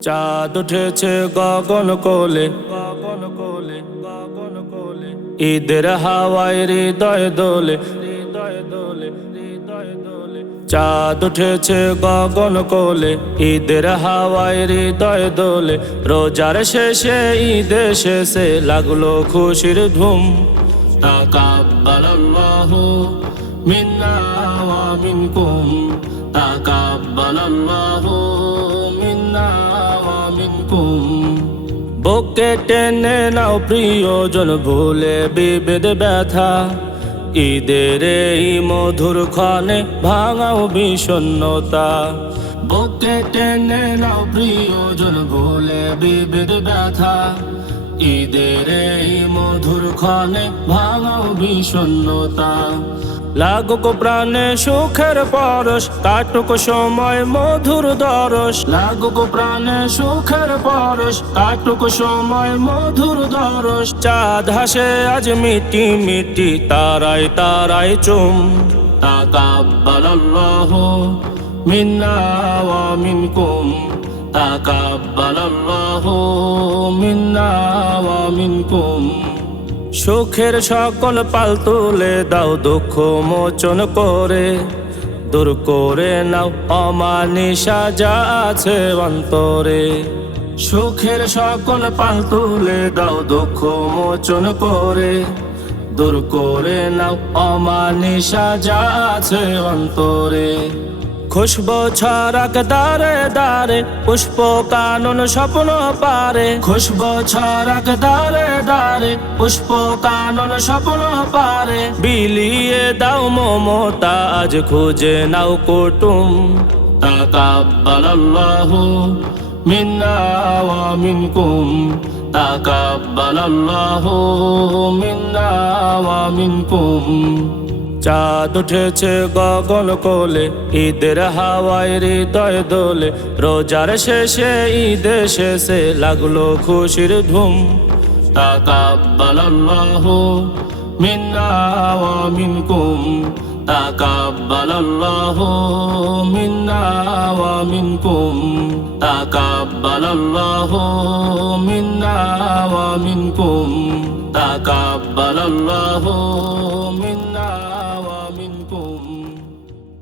চাঁদ উঠেছে গগন কোলে, ঈদের হাওয়ায় হৃদয় দোলে। চাঁদ উঠেছে গগন কোলে, ঈদের হাওয়ায় হৃদয় দোলে। রোজার শেষে ঈদে শেষে লাগলো খুশির ধুম। তাকাব্বালাল্লাহু মিন্না ওয়া মিনকুম, তাকাব্বালাল্লাহু মিন্না ওয়া মিনকুম। বুকে টেনে নাও প্রিয়জন, ভুলে বিভেদ ব্যথা। ঈদের এই মধুর ক্ষণে ভাঙাও বিষণ্ণতা। বুকে টেনে নাও প্রিয়জন, ভুলে বিভেদ ব্যথা। ঈদের এই মধুর ক্ষণে ভাঙাও বিষণ্ণতা। লাগুক প্রাণে সুখের পরশ, কাটুক সময় মধুর দরস। লাগুক প্রাণে সুখের পরশ, কাটুক সময় মধুর দরস। চাঁদ হাসে আজ মিটি মিটি, তারাই তারাই চুম। তাকাব্বালাল্লাহু মিন্না ওয়া মিনকুম, তাকাব্বালাল্লাহু মিন্না ওয়া মিনকুম। সুখের সকল পাল তুলে দাও, দুঃখ মোচন করে দূর করে নাও অমানিসা যা আছে অন্তরে। সুখের সকল পাল তুলে দাও, দুঃখ মোচন করে দূর করে নাও অমানিসা যা আছে অন্তরে। খুশবু ছড়াক দারে দারে, পুষ্প কানন স্বপ্ন পারে। খুশবু ছড়াক দারে দারে, পুষ্প কানন স্বপ্ন পারে। বিলিয়ে দাও মমতা, আজ খুঁজে নাও কুটুম। তাকাব্বালাল্লাহু মিন্না ওয়া মিনকুম, তাকাব্বালাল্লাহু মিন্না ওয়া মিনকুম। চাঁদ উঠেছে গগন কোলে, ঈদের হাওয়ায় হৃদয় দোলে। রোজার শেষে ঈদে শেষে লাগলো খুশির ধুম। তাকাব্বালাল্লাহু মিন্না ওয়া মিনকুম, তাকাব্বালাল্লাহু মিন্না ওয়া মিনকুম, তাকাব্বালাল্লাহু মিন্না ওয়া মিনকুম, তাকাব্বালাল্লাহু মিন্না।